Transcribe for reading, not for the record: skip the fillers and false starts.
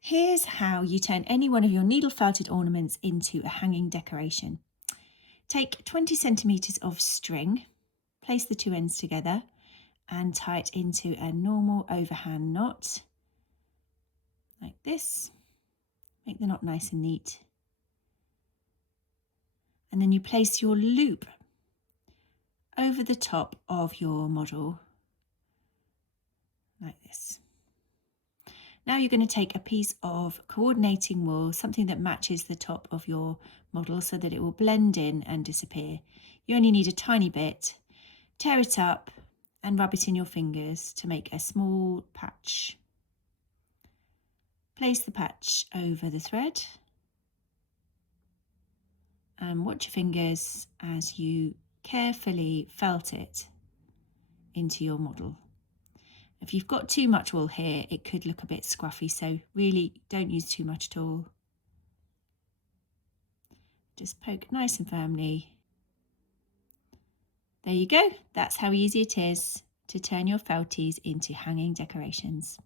Here's how you turn any one of your needle felted ornaments into a hanging decoration. Take 20 centimetres of string, place the two ends together and tie it into a normal overhand knot, like this. Make the knot nice and neat. And then you place your loop over the top of your model, like this. Now you're going to take a piece of coordinating wool, something that matches the top of your model so that it will blend in and disappear. You only need a tiny bit. Tear it up and rub it in your fingers to make a small patch. Place the patch over the thread and watch your fingers as you carefully felt it into your model. If you've got too much wool here, it could look a bit scruffy, so really don't use too much at all. Just poke nice and firmly. There you go. That's how easy it is to turn your felties into hanging decorations.